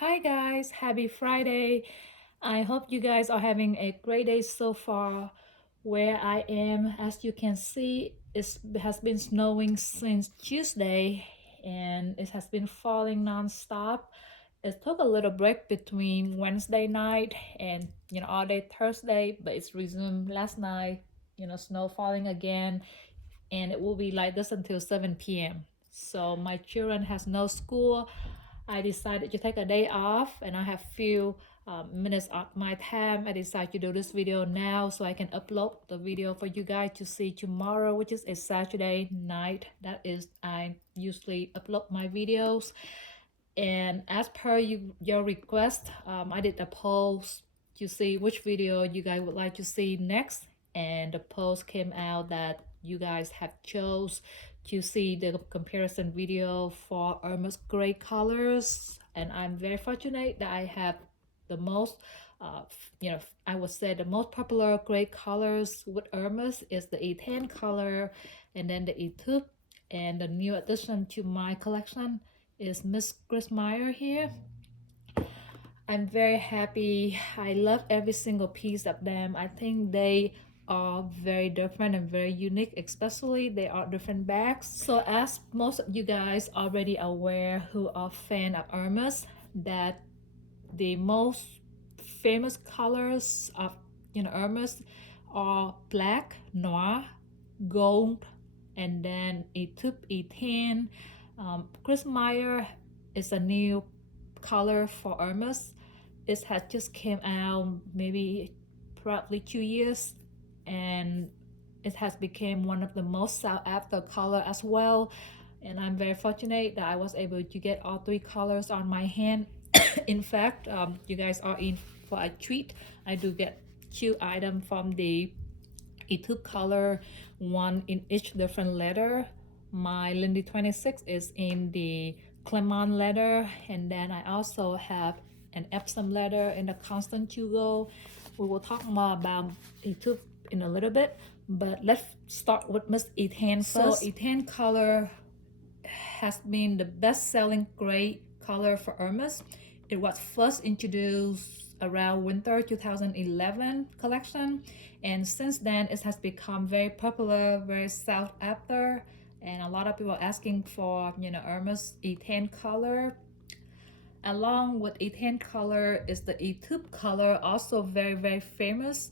Hi guys, happy Friday. I hope you guys are having a great day so far. Where I am, as you can see, it has been snowing since Tuesday and it has been falling non-stop. It took a little break between Wednesday night and all day Thursday, but it's resumed last night, snow falling again, and it will be like this until 7 p.m. So my children has no school. I decided to take a day off and I have few minutes of my time. I decided to do this video now so I can upload the video for you guys to see tomorrow, which is a Saturday night. That is, I usually upload my videos. And as per your request, I did a poll to see which video you guys would like to see next. And the post came out that you guys have chose to see the comparison video for Hermes Gray colors, and I'm very fortunate that I have the most I would say the most popular gray colors with Hermes is the Etain color, and then the Etoupe, and the new addition to my collection is Miss Meyer here. I'm very happy. I love every single piece of them. I think they are very different and very unique, especially they are different bags. So as most of you guys already aware who are fan of Hermes, that the most famous colors of Hermes are black, noir, gold, and then Etoupe, Etain. Chris Meyer is a new color for Hermes. It has just came out maybe probably 2 years, and it has become one of the most sought after color as well. And I'm very fortunate that I was able to get all three colors on my hand. In fact, you guys are in for a treat. I do get two items from the Etoupe color, one in each different letter. My Lindy 26 is in the Clement letter, and then I also have an Epsom letter in the Constant Hugo. We will talk more about Etoupe in a little bit, but let's start with Miss Etain first. So Etain color has been the best-selling gray color for Hermes. It was first introduced around winter 2011 collection, and since then it has become very popular, very sought after, and a lot of people are asking for Hermes Etain color. Along with Etain color is the Etoupe color, also very famous.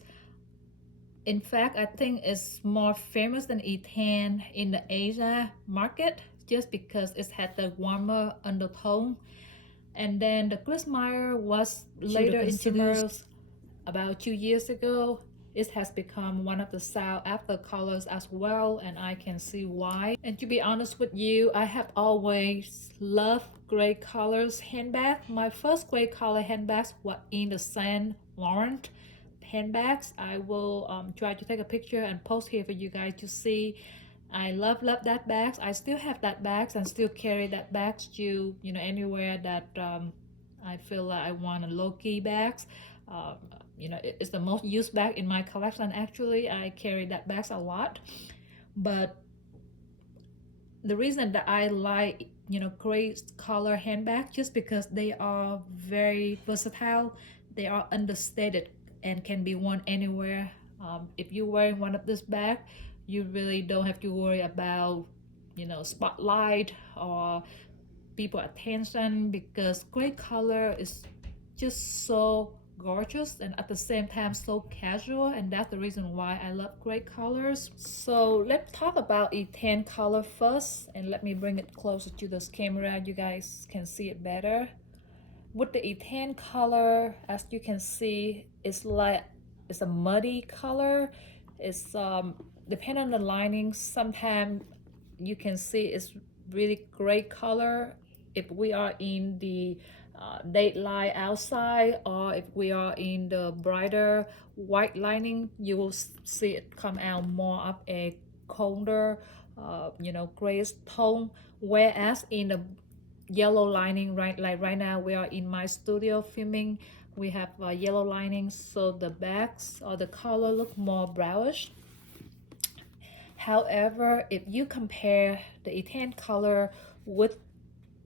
In fact, I think it's more famous than Etain in the Asia market, just because it had the warmer undertone. And then the Grismeyer was later introduced about 2 years ago. It has become one of the sought after colors as well, and I can see why. And to be honest with you, I have always loved gray colors handbag. My first gray color handbags were in the Saint Laurent handbags. I will try to take a picture and post here for you guys to see. I love that bags. I still have that bags and still carry that bags to anywhere that I feel like I want a low-key bags. It's the most used bag in my collection. Actually, I carry that bags a lot. But the reason that I like gray color handbags, just because they are very versatile. They are understated and can be worn anywhere. If you're wearing one of this bag, you really don't have to worry about spotlight or people attention, because gray color is just so gorgeous and at the same time so casual, and that's the reason why I love gray colors. So let's talk about Etain color first, and let me bring it closer to this camera, you guys can see it better. With the Etain color, as you can see, it's a muddy color. It's depending on the lining, sometimes you can see it's really gray color if we are in the daylight outside, or if we are in the brighter white lining, you will see it come out more of a colder grayish tone. Whereas in the yellow lining, like right now we are in my studio filming, we have yellow linings, so the backs or the color look more brownish. However, if you compare the Etain color with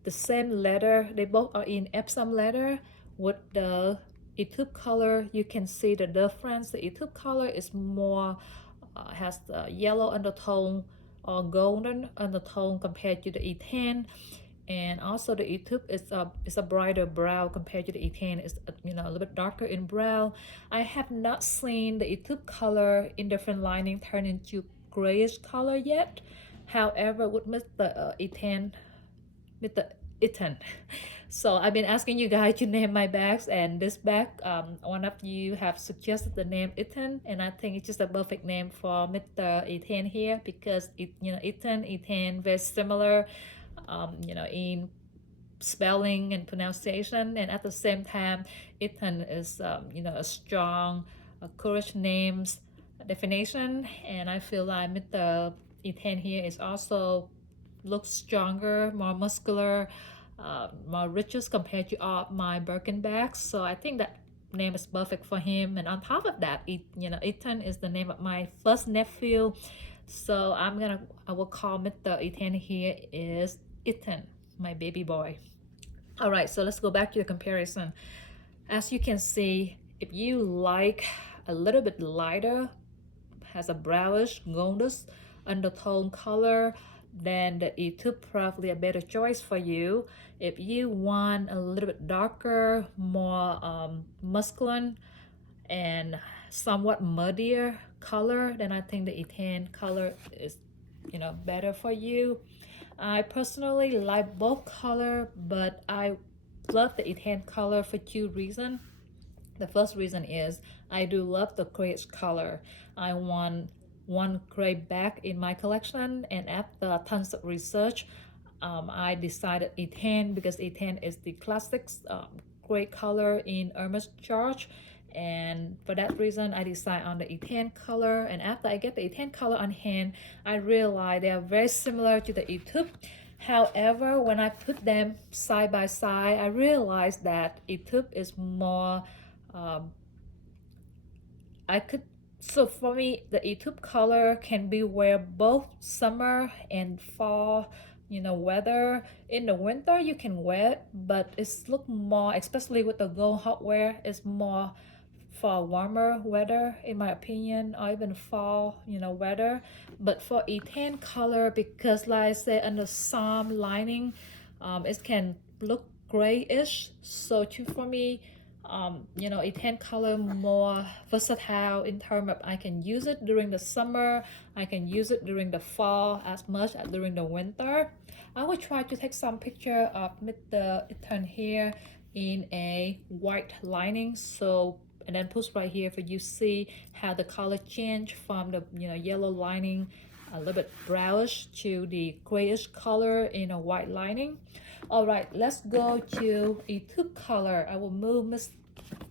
the same leather. They both are in Epsom leather. With the Etoupe color, you can see the difference. The Etoupe color is more has the yellow undertone or golden undertone compared to the Etain, and also the Etoupe is a brighter brown compared to the Etain. It's a little bit darker in brown. I have not seen the Etoupe color in different lining turn into grayish color yet. However, with Mr. Etain, with the Etain. So I've been asking you guys to name my bags, and this bag, one of you have suggested the name Etain, and I think it's just a perfect name for Mr. Etain here, because Etain, very similar, in spelling and pronunciation, and at the same time, Etain is a strong, courage names definition, and I feel like Mr. Etain here is also looks stronger, more muscular, more riches compared to all my Birkin bags. So I think that name is perfect for him. And on top of that, Etain is the name of my first nephew. So I will call Mr. Etain here is Etain, my baby boy. All right, so let's go back to the comparison. As you can see, if you like a little bit lighter, has a brownish, goldish undertone color, then the Etoupe probably a better choice for you. If you want a little bit darker, more masculine and somewhat muddier color, then I think the Etain color is better for you. I personally like both color, but I love the Etain color for two reasons. The first reason is I do love the grayish color. I want one gray bag in my collection, and after tons of research, I decided Etain, because Etain is the classics gray color in Hermes charge, and for that reason I decided on the Etain color. And after I get the Etain color on hand, I realized they are very similar to the Etoupe. However, when I put them side by side, I realized that Etoupe is more so for me, the Etoupe color can be wear both summer and fall, weather. In the winter you can wear it, but it's look more, especially with the gold hot wear, it's more for warmer weather in my opinion, or even fall weather. But for Etain color, because like I said, under some lining, it can look grayish. So for me, Etain color more versatile in terms of I can use it during the summer, I can use it during the fall as much as during the winter. I will try to take some picture of the Etain here in a white lining, so and then push right here for you see how the color change from the yellow lining, a little bit brownish, to the grayish color in a white lining. All right, let's go to Etoupe color. I will move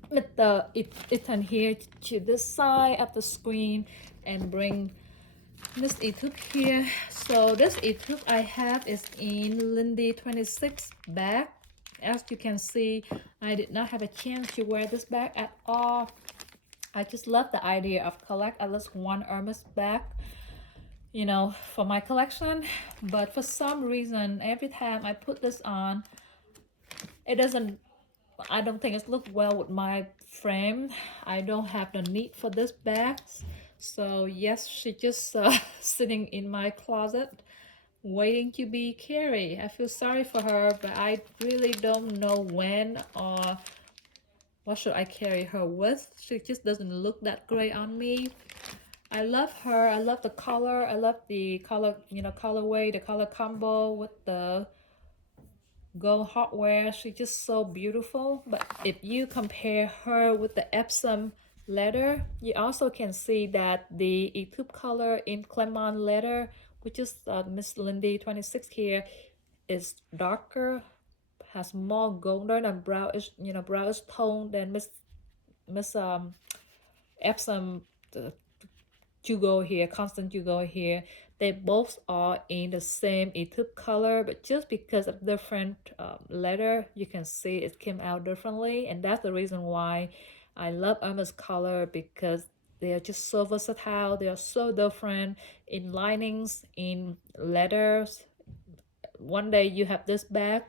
the Etain here to this side of the screen and bring this Etoupe here. So this Etoupe I have is in Lindy 26 bag. As you can see, I did not have a chance to wear this bag at all. I just love the idea of collect at least one Hermes bag, for my collection. But for some reason, every time I put this on, I don't think it looks well with my frame. I don't have the need for this bag. So yes, she just sitting in my closet waiting to be carried. I feel sorry for her, but I really don't know when or what should I carry her with. She just doesn't look that great on me. I love her. I love the color. I love the color, colorway, the color combo with the gold hardware. She's just so beautiful. But if you compare her with the Epsom leather, you also can see that the Etoupe color in Clermont leather, which is Miss Lindy 26 here, is darker, has more golden and brownish, brownish tone than Miss Epsom Hugo here, Constant Hugo here. They both are in the same Etoupe color, but just because of different leather, you can see it came out differently, and that's the reason why I love Hermes color, because they are just so versatile. They are so different in linings, in leathers, one day you have this bag,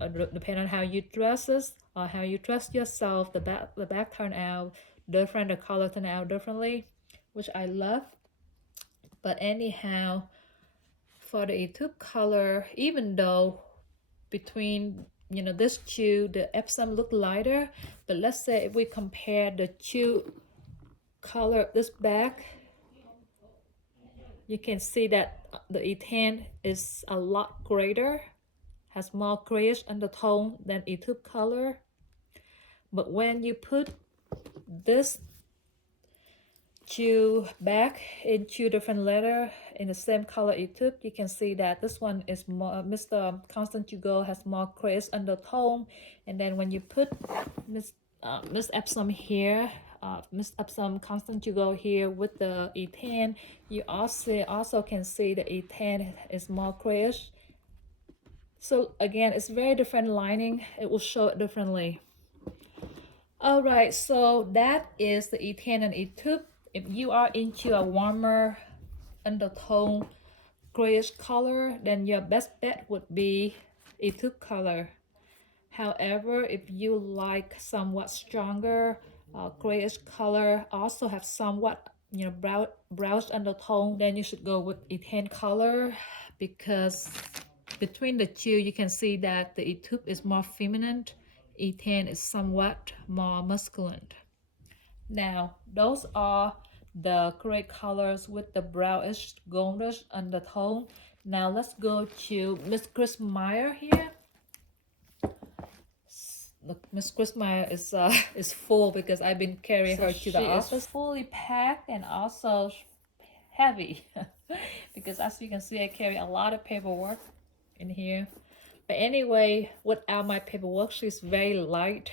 depending on how you dress it or how you dress yourself, the bag turn out different, the color turn out differently, which I love. But anyhow, for the Etoupe color, even though between this two, the Epsom look lighter, but let's say if we compare the two color of this bag, you can see that the Etain is a lot greater, has more grayish undertone than Etoupe color. But when you put this two bag in two different leather in the same color Etoupe, you can see that this one is more Mr. Constant to Go has more grayish undertone, and then when you put Miss Epsom here, Miss Epsom Constant to Go here with the Etain, you also can see the Etain is more grayish. So again, it's very different lining. It will show it differently. All right, so that is the Etain and Etoupe. If you are into a warmer undertone grayish color, then your best bet would be Etoupe color. However, if you like somewhat stronger grayish color, also have somewhat brownish undertone, then you should go with Etain color, because between the two you can see that the Etoupe is more feminine, Etain is somewhat more masculine. Now those are the gray colors with the brownish goldish undertone. Now let's go to Miss Meyer here. Look, Miss Meyer is full because I've been carrying her to the office. She is fully packed and also heavy because as you can see, I carry a lot of paperwork in here. But anyway, without my paperwork, she's very light.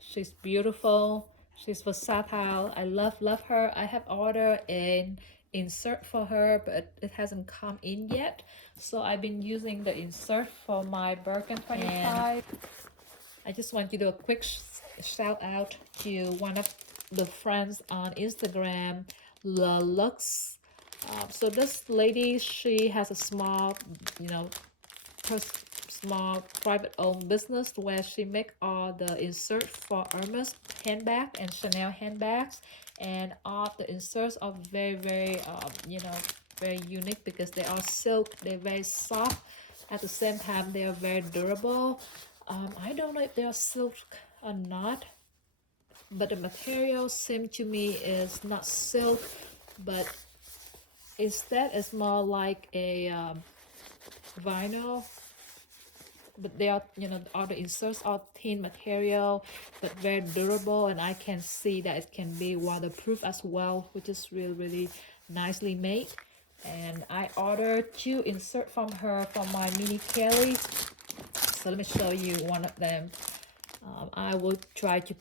She's beautiful. She's versatile. I love her. I have ordered an insert for her, but it hasn't come in yet. So I've been using the insert for my Birkin 25. I just want to do a quick shout out to one of the friends on Instagram, Lux. So this lady, she has a small, small private owned business where she make all the inserts for Hermes handbag and Chanel handbags, and all the inserts are very very unique because they are silk. They're very soft, at the same time they are very durable. I don't know if they are silk or not, but the material seems to me is not silk, but instead it's more like a vinyl. But they are, all the inserts are thin material but very durable, and I can see that it can be waterproof as well, which is really nicely made. And I ordered 2 inserts from her from my mini Kelly. So let me show you one of them. I will try to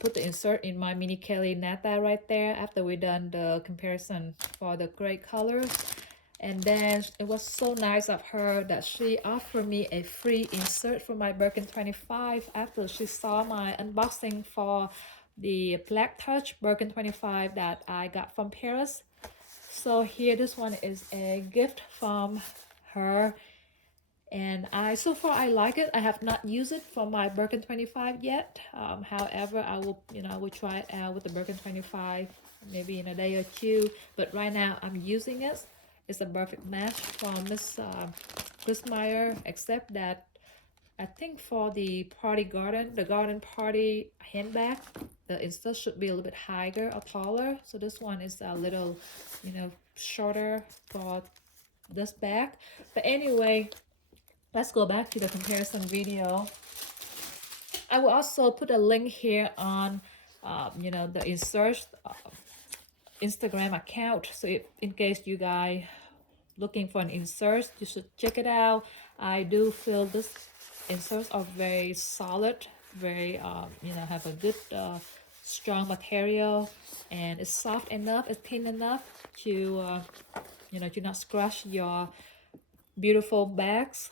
put the insert in my mini Kelly Nata right there after we done the comparison for the gray colors. And then it was so nice of her that she offered me a free insert for my Birkin 25 after she saw my unboxing for the Black Touch Birkin 25 that I got from Paris. So here, this one is a gift from her, and so far I like it. I have not used it for my Birkin 25 yet. However, I will try it out with the Birkin 25 maybe in a day or two, but right now I'm using it. It's a perfect match for Miss Meyer, except that I think for the garden party handbag, the insert should be a little bit higher or taller. So this one is a little, shorter for this bag. But anyway, let's go back to the comparison video. I will also put a link here on, the insert Instagram account. So if, in case you guys looking for an insert, you should check it out. I do feel this inserts are very solid, very have a good strong material, and it's soft enough, it's thin enough to to not scratch your beautiful bags.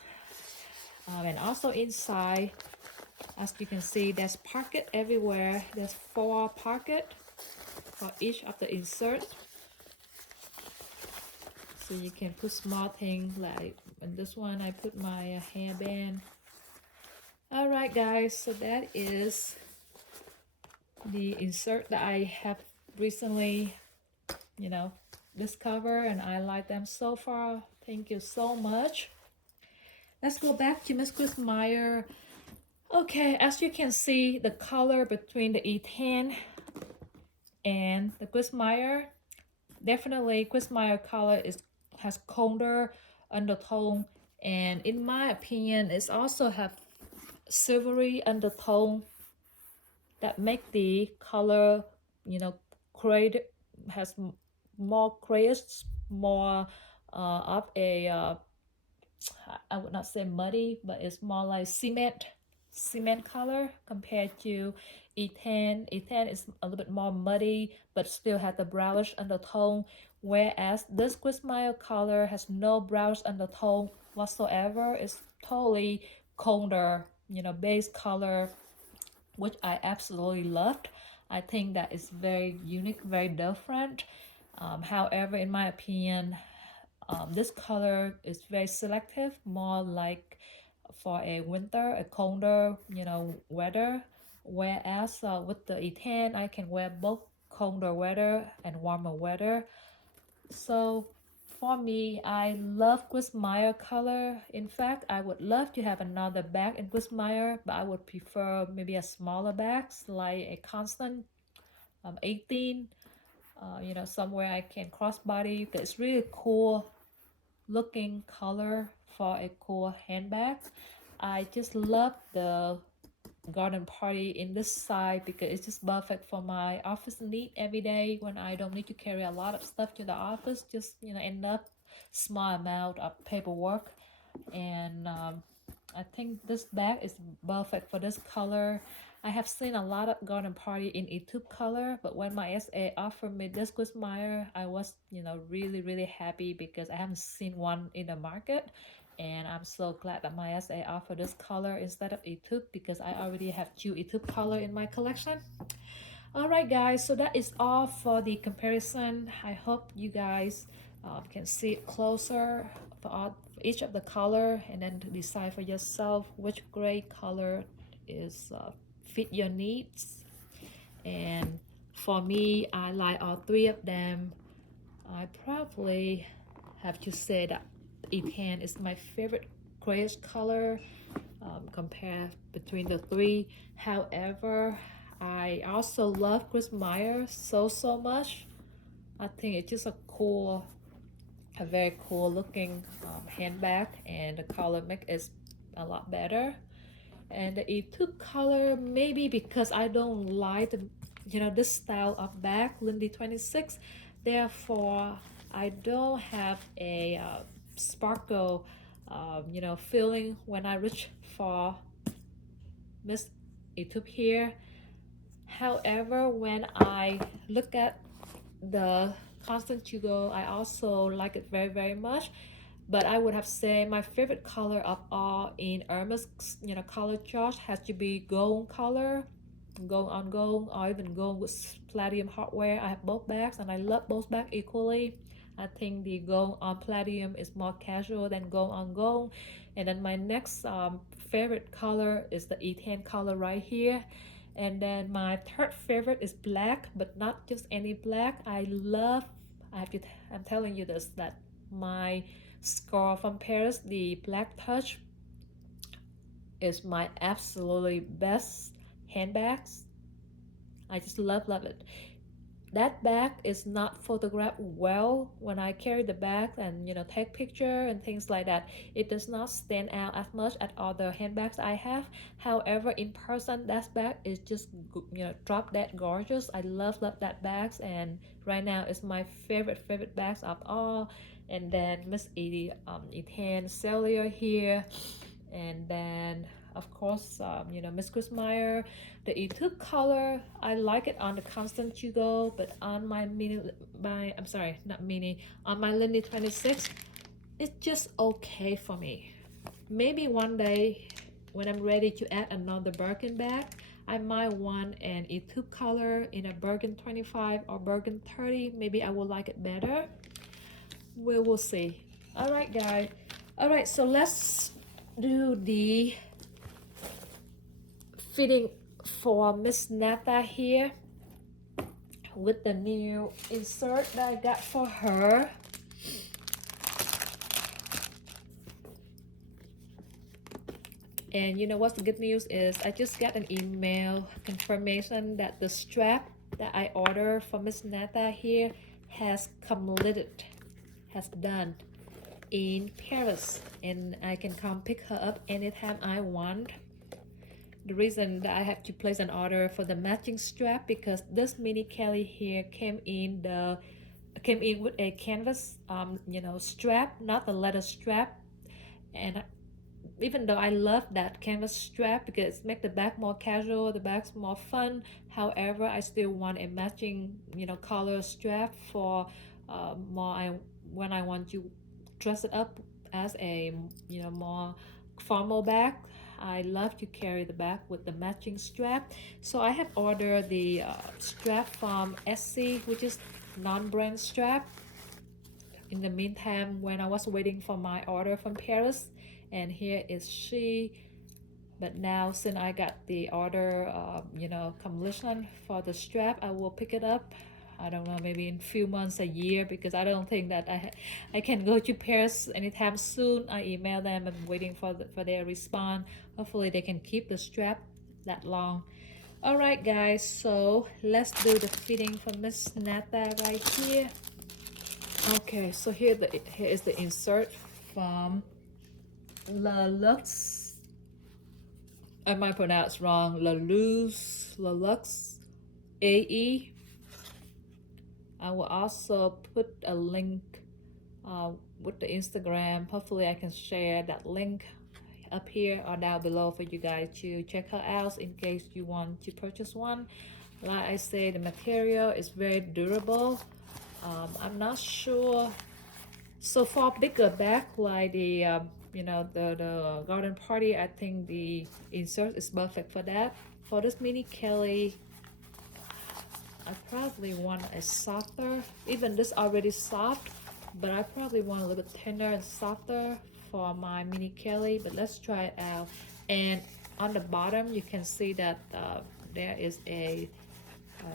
And also inside, as you can see, there's pocket everywhere. There's 4 pockets for each of the inserts. so you can put small things. Like in this one I put my hairband. All right guys, so that is the insert that I have recently, you know, discovered, and I like them so far. Thank you so much. Let's go back to Hermesgrismeyer. Okay, as you can see, the color between the Etain and the Grismeyer, definitely Grismeyer color has colder undertone, and in my opinion it's also have silvery undertone that make the color, you know, gray, has more grayish, more of a I would not say muddy, but it's more like cement color compared to Etain. Etain is a little bit more muddy, but still has the brownish undertone, whereas this Grismeyer color has no brownish undertone whatsoever. It's totally colder, you know, base color, which I absolutely loved. I think that is very unique, very different. However, in my opinion, this color is very selective, more like for a winter, a colder, you know, weather. Whereas with the Etain, I can wear both colder weather and warmer weather. So for me, I love Grismeyer color. In fact, I would love to have another bag in Grismeyer, but I would prefer maybe a smaller bag, like a constant 18, you know, somewhere I can crossbody. It's really cool looking color for a cool handbag. I just love the garden party in this side because it's just perfect for my office need every day when I don't need to carry a lot of stuff to the office, just, you know, enough small amount of paperwork. And I think this bag is perfect for this color. I have seen a lot of garden party in Etoupe color, but when my SA offered me this Grismeyer, I was, you know, really happy because I haven't seen one in the market, and I'm so glad that my SA offered this color instead of Etoupe because I already have 2 Etoupe color in my collection. Alright guys, so that is all for the comparison. I hope you guys can see it closer for each of the color, and then to decide for yourself which gray color is fit your needs. And for me, I like all 3 of them. I probably have to say that Etain is my favorite grayish color compared between the 3. However, I also love Grismeyer so much. I think it's just a very cool looking handbag, and the color make it a lot better. And the Etoupe color, maybe because I don't like the, you know, this style of bag, Lindy 26, therefore I don't have a sparkle you know, feeling when I reach for Miss Etoupe here. However, when I look at the Constant to Go, I also like it very much. But I would have said my favorite color of all in Hermes, you know, color chart has to be gold color, gold on gold, or even gold with platinum hardware. I have both bags and I love both bags equally. I think the gold on platinum is more casual than gold on gold. And then my next favorite color is the Etain color right here. And then my third favorite is black, but not just any black. I'm telling you this, that my score from Paris, the Black Touch, is my absolutely best handbags. I just love it. That bag is not photographed well when I carry the bag and, you know, take picture and things like that. It does not stand out as much as other handbags I have. However, in person, that bag is just, you know, drop dead gorgeous. I love that bags, and right now it's my favorite bags of all. And then Miss Etain Sellier here, and then of course you know, Hermesgrismeyer. The Etoupe color, I like it on the Constant to Go, but on my I'm sorry, not mini, on my Lindy 26, it's just okay for me. Maybe one day when I'm ready to add another Birkin bag, I might want an Etoupe color in a Birkin 25 or Birkin 30. Maybe I will like it better. we will see. All right, guys. All right, so let's do the fitting for Miss Nata here with the new insert that I got for her. And you know what's the good news is I just got an email confirmation that the strap that I ordered for Miss Nata here has completed, has done in Paris, and I can come pick her up anytime I want. The reason that I have to place an order for the matching strap because this mini Kelly here came in with a canvas you know, strap, not the leather strap. And even though I love that canvas strap because it makes the bag more casual, the bag's more fun, however I still want a matching, you know, color strap for when I want to dress it up as a, you know, more formal bag. I love to carry the bag with the matching strap. So I have ordered the strap from SC, which is non-brand strap. In the meantime, when I was waiting for my order from Paris, and here is she. But now since I got the order, you know, completion for the strap, I will pick it up. I don't know, maybe in a few months, a year, because I don't think that I can go to Paris anytime soon. I email them and waiting for their response. Hopefully they can keep the strap that long. All right, guys, so let's do the fitting for Miss Nata right here. Okay, so here is the insert from Lux. I might pronounce wrong. Lux AE. I will also put a link with the Instagram. Hopefully I can share that link up here or down below for you guys to check her out in case you want to purchase one. Like I say, the material is very durable. I'm not sure. So for bigger bag like the you know, the garden party, I think the insert is perfect for that. For this mini Kelly, I probably want a softer. Even this already soft, but I probably want a little bit tender and softer for my mini Kelly. But let's try it out. And on the bottom, you can see that there is a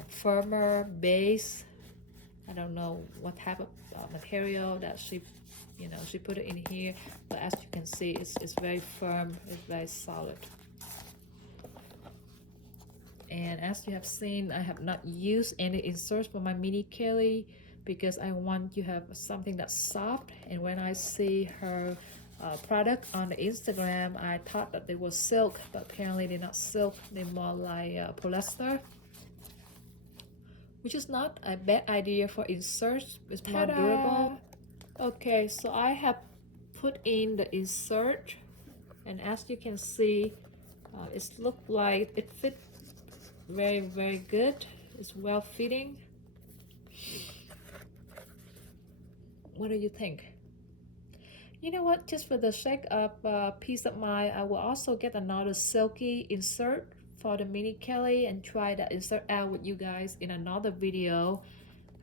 firmer base. I don't know what type of material that she, you know, she put it in here, but as you can see, it's very firm, it's very solid. And as you have seen, I have not used any inserts for my mini Kelly because I want to have something that's soft. And when I see her product on the Instagram, I thought that they were silk, but apparently they're not silk, they're more like polyester, which is not a bad idea for inserts. It's more durable. Okay, so I have put in the insert, and as you can see, it looked like it fit very good. It's well fitting. What do you think? You know what, just for the sake of peace of mind, I will also get another silky insert for the mini Kelly and try that insert out with you guys in another video.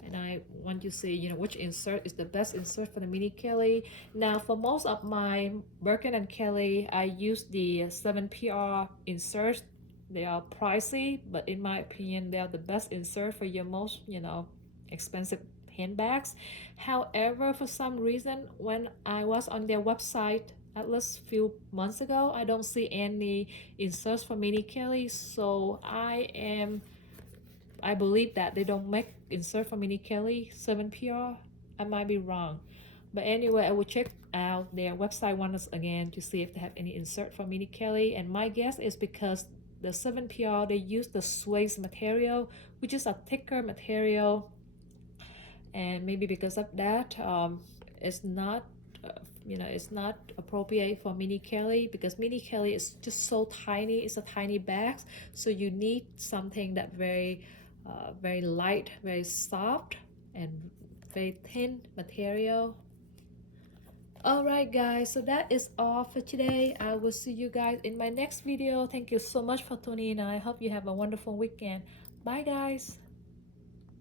And I want to see, you know, which insert is the best insert for the mini Kelly. Now for most of my Birkin and Kelly, I use the 7PR inserts. They are pricey, but in my opinion, they are the best insert for your most, you know, expensive handbags. However, for some reason, when I was on their website at least few months ago, I don't see any inserts for mini Kelly. So I believe that they don't make insert for mini Kelly 7PR. I might be wrong, but anyway, I will check out their website once again to see if they have any insert for mini Kelly. And my guess is because the 7PR, they use the suede material, which is a thicker material, and maybe because of that, it's not you know, it's not appropriate for mini Kelly because mini Kelly is just so tiny. It's a tiny bag, so you need something that very light, very soft, and very thin material. Alright guys, so that is all for today. I will see you guys in my next video. Thank you so much for tuning in, and I hope you have a wonderful weekend. Bye guys.